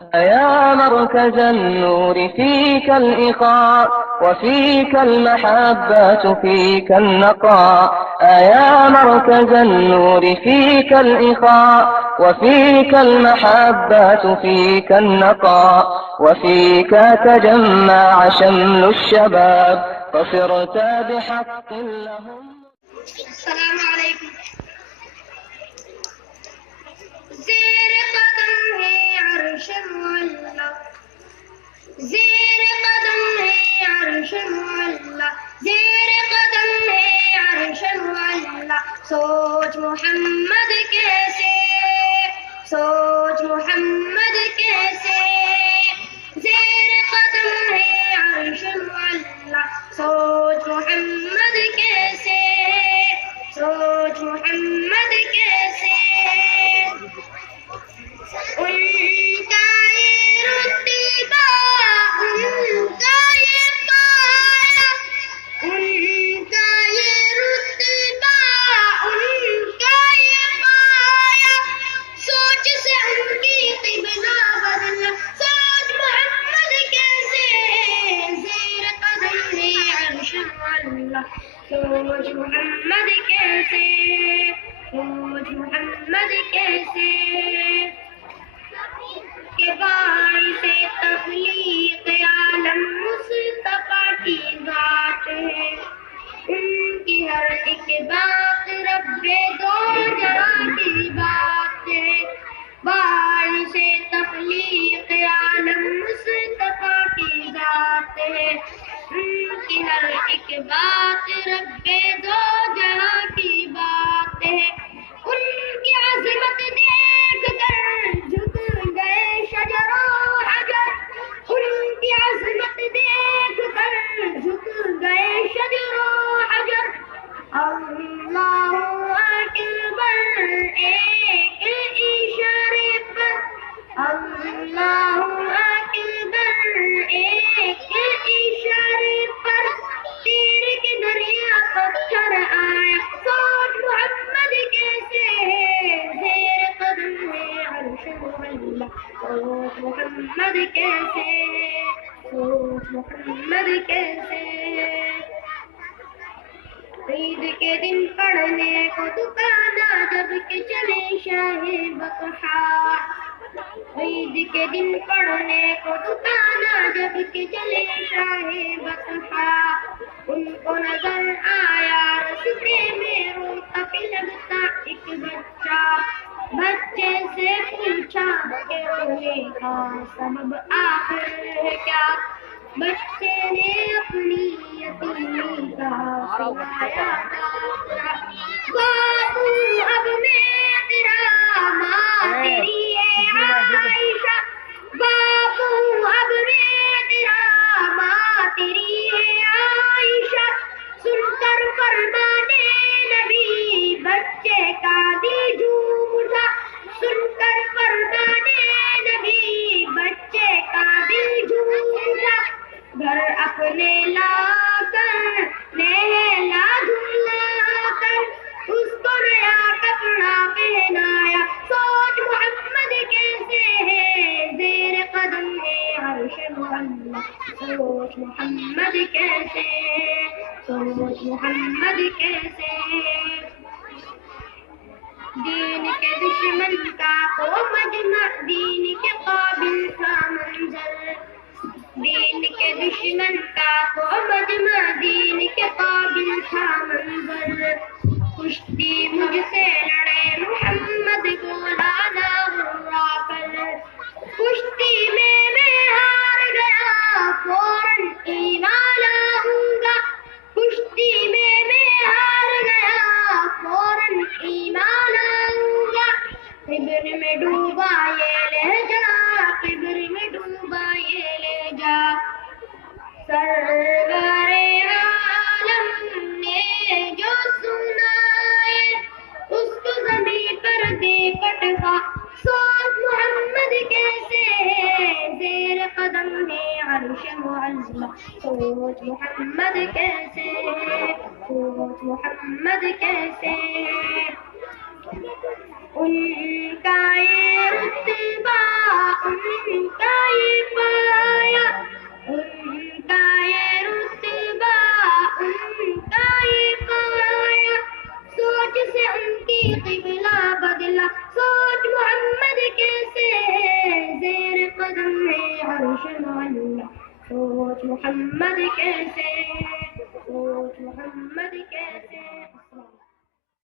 يا مركز النور فيك الإخاء وفيك المحبة فيك النقاء يا مركز النور فيك الإخاء وفيك المحبة فيك النقاء وفيك تجمع شمل الشباب فصرت بحق لهم. السلام علیکم. زیر قدم ہے عرش معلا، زیر قدم ہے عرش معلا، زیر قدم ہے عرش معلا. سوچ محمد کیسے، سوچ محمد کیسے، زیر قدم ہے عرش معلا. سوچ محمد کیسے، سوچ محمد کیسے. ان کا یہ رتبہ، ان کا یہ پایا، ان کا یہ رتبہ، ان کا یہ پایا. سوچ سے ان کی قبلہ بدلا. سوچ محمد کیسے، زیر قدم ہے عرش اللہ. سوچ محمد کیسے، سوچ محمد کیسے. کہ باعث تخلیق عالم مصطفیٰ کی ذات ہے. ان کی ہر ایک بات رب دو جہاں کی بات ہے. باعث تخلیق عالم مصطفیٰ کی ذات ہے. ان کی ہر ایک بات رب دو جہاں کی بات ہے. ان کی عظمت دیکھ کر جھک گئے شجر و حجر. ان کی عظمت دیکھ کر جھک گئے شجر و حجر. اللہ اکبر ایک اشارے پر، اللہ اکبر ایک اشارے پر. تیر کے دریا پتھر آیا. سوچ محمد کیسے ہے، زیر قدم ہے عرش اللہ. سوچ محمد کیسے، سوچ محمد کیسے. عید کے دن پڑھنے کو دکانہ جب کہ چلے شاہ بطحا. عید کے دن پڑھنے کو دکانہ جب کہ چلے شاہ بطحا. ان کو نظر آیا رستے میں روتا پہ لگتا ایک بچہ. بچے سے پوچھا کہ رونے کا سبب آخر ہے کیا. بچے نے اپنی یتیمی کا سنایا تھا. باپو اب میں تیرا، ماں تیری ہے عائشہ. باپو اب میں تیرا، ماں تیری ہے عائشہ. سن کر فرمانے نبی بچے کا دل جھوٹا. سن کر فرمانے نبی بچے کا دل جھوٹا. گھر اپنے لا کر نہلا دھلا کر اس کو نیا کپڑا پہنایا. سوچ محمد کیسے ہے، زیر قدم ہے عرش اللہ. سوچ محمد کیسے، سوچ محمد کیسے. دین کے دشمن کا کو مجمع، دین کے قابل تھا منظر. دین کے دشمن کا کو مجمع، دین کے قابل تھا منظر. کشتی مجھ سے لڑے محمد کو لانا ہرا کر. کشتی میں ہار گیا فوراً ایمان لاؤں گا. کشتی میں ہار گیا فوراً ایمان لاؤں گا. قبر میں ڈوبا یہ لہجہ، قبر میں ڈوبا یہ لہجہ. سرور عالم نے جو سنائے اس کو زمین پر دے پٹخا. سوچ محمد کیسے ہے، زیر قدم ہے عرش معلا. سوچ محمد کیسے ہے، سوچ محمد کیسے. ان کا یہ رتبہ ان کا یہ پایا، ان کا یہ رتبہ، ان کا یہ پایا، سوچ سے ان کی قبلہ بدلا، سوچ محمد کیسے زیر قدم ہے عرش اللہ، سوچ محمد کیسے، سوچ محمد کیسے